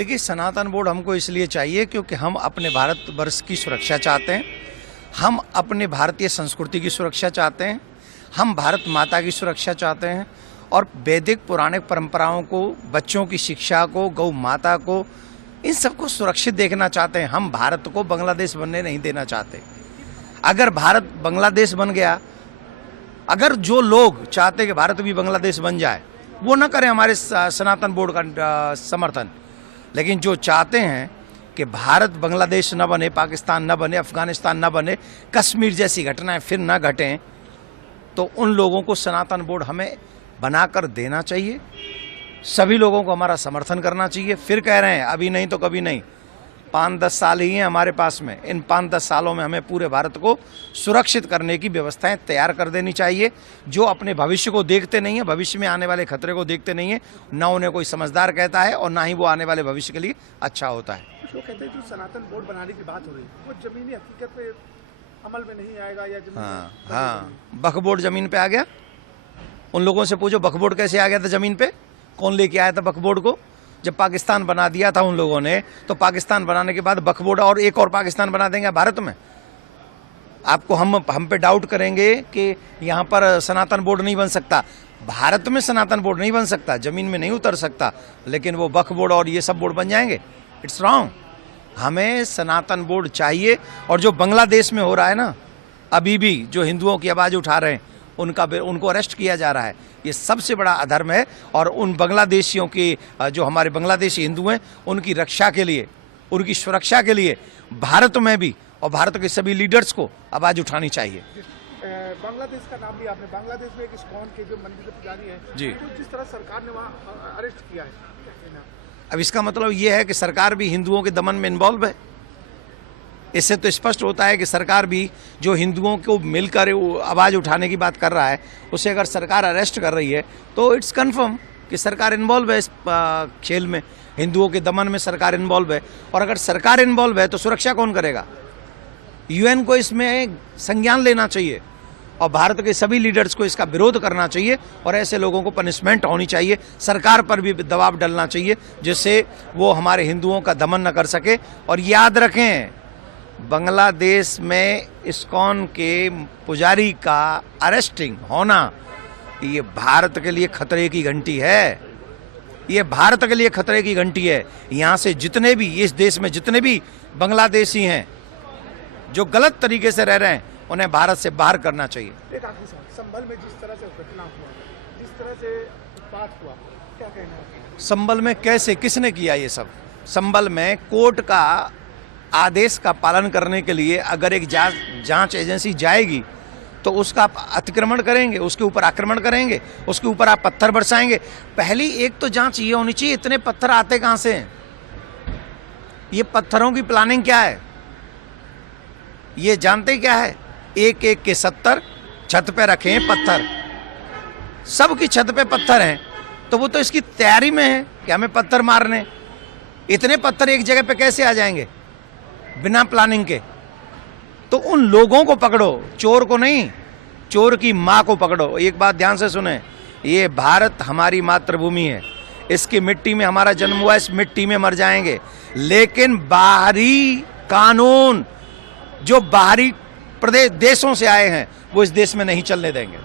देखिए, सनातन बोर्ड हमको इसलिए चाहिए क्योंकि हम अपने भारतवर्ष की सुरक्षा चाहते हैं, हम अपने भारतीय संस्कृति की सुरक्षा चाहते हैं, हम भारत माता की सुरक्षा चाहते हैं और वैदिक पौराणिक परंपराओं को, बच्चों की शिक्षा को, गौ माता को, इन सबको सुरक्षित देखना चाहते हैं। हम भारत को बांग्लादेश बनने नहीं देना चाहते। अगर भारत बांग्लादेश बन गया, अगर जो लोग चाहते कि भारत भी बांग्लादेश बन जाए, वो न करें हमारे सनातन बोर्ड का समर्थन। लेकिन जो चाहते हैं कि भारत बांग्लादेश न बने, पाकिस्तान न बने, अफगानिस्तान न बने, कश्मीर जैसी घटनाएं फिर न घटें, तो उन लोगों को सनातन बोर्ड हमें बनाकर देना चाहिए। सभी लोगों को हमारा समर्थन करना चाहिए। फिर कह रहे हैं अभी नहीं तो कभी नहीं, 5-10 साल ही हैं हमारे पास में। इन 5-10 सालों में हमें पूरे भारत को सुरक्षित करने की व्यवस्थाएं तैयार कर देनी चाहिए। जो अपने भविष्य को देखते नहीं है, भविष्य में आने वाले खतरे को देखते नहीं है, ना उन्हें कोई समझदार कहता है और ना ही वो आने वाले भविष्य के लिए अच्छा होता है। कुछ लोग कहते हैं जो सनातन बोर्ड बनाने की बात हो रही है वो जमीनी हकीकत पे अमल में नहीं आएगा या हाँ, वक्फ बोर्ड जमीन पे आ गया। उन लोगों से पूछो वक्फ बोर्ड कैसे आ गया था जमीन पे, कौन लेके आया था वक्फ बोर्ड को? जब पाकिस्तान बना दिया था उन लोगों ने, तो पाकिस्तान बनाने के बाद वक्फ बोर्ड और एक और पाकिस्तान बना देंगे भारत में। आपको हम पे डाउट करेंगे कि यहाँ पर सनातन बोर्ड नहीं बन सकता। भारत में सनातन बोर्ड नहीं बन सकता, जमीन में नहीं उतर सकता, लेकिन वो वक्फ बोर्ड और ये सब बोर्ड बन जाएंगे। It's wrong. हमें सनातन बोर्ड चाहिए। और जो बांग्लादेश में हो रहा है ना, अभी भी जो हिंदुओं की आवाज़ उठा रहे हैं, उनको अरेस्ट किया जा रहा है, ये सबसे बड़ा अधर्म है। और उन बांग्लादेशियों की, जो हमारे बांग्लादेशी हिंदू हैं, उनकी रक्षा के लिए, उनकी सुरक्षा के लिए भारत में भी और भारत के सभी लीडर्स को आवाज़ उठानी चाहिए। बांग्लादेश का नाम भी आपने, बांग्लादेश में एक इस्कॉन के जो मंदिर के पुजारी हैं जी, तो जिस तरह सरकार ने वहाँ अरेस्ट किया है, अब इसका मतलब ये है कि सरकार भी हिंदुओं के दमन में इन्वॉल्व है। इससे तो स्पष्ट होता है कि सरकार भी जो हिंदुओं को मिलकर आवाज़ उठाने की बात कर रहा है, उसे अगर सरकार अरेस्ट कर रही है तो इट्स कंफर्म कि सरकार इन्वॉल्व है इस खेल में, हिंदुओं के दमन में सरकार इन्वॉल्व है। और अगर सरकार इन्वॉल्व है तो सुरक्षा कौन करेगा? यूएन को इसमें संज्ञान लेना चाहिए और भारत के सभी लीडर्स को इसका विरोध करना चाहिए और ऐसे लोगों को पनिशमेंट होनी चाहिए। सरकार पर भी दबाव डालना चाहिए जिससे वो हमारे हिंदुओं का दमन न कर सके। और याद रखें, बांग्लादेश में इस्कॉन के पुजारी का अरेस्टिंग होना, ये भारत के लिए खतरे की घंटी है। ये भारत के लिए खतरे की घंटी है। यहाँ से जितने भी, इस देश में जितने भी बांग्लादेशी हैं जो गलत तरीके से रह रहे हैं, उन्हें भारत से बाहर करना चाहिए। एक आखिरी सवाल, संभल में जिस तरह से घटना हुआ, जिस तरह से उत्पात हुआ, क्या कहना है? संभल में कैसे, किसने किया ये सब? संभल में कोर्ट का आदेश का पालन करने के लिए अगर एक जांच एजेंसी जाएगी तो उसका आप अतिक्रमण करेंगे, उसके ऊपर आक्रमण करेंगे, उसके ऊपर आप पत्थर बरसाएंगे। पहली एक तो जांच ये होनी चाहिए, इतने पत्थर आते कहाँ से हैं? ये पत्थरों की प्लानिंग क्या है? ये जानते क्या है? एक एक के 70 छत पे रखे हैं पत्थर, सबकी छत पे पत्थर हैं, तो वो तो इसकी तैयारी में है कि हमें पत्थर मारने। इतने पत्थर एक जगह पे कैसे आ जाएंगे बिना प्लानिंग के? तो उन लोगों को पकड़ो, चोर को नहीं, चोर की माँ को पकड़ो। एक बात ध्यान से सुने, ये भारत हमारी मातृभूमि है, इसकी मिट्टी में हमारा जन्म हुआ, इस मिट्टी में मर जाएंगे। लेकिन बाहरी कानून जो बाहरी प्रदेश देशों से आए हैं, वो इस देश में नहीं चलने देंगे।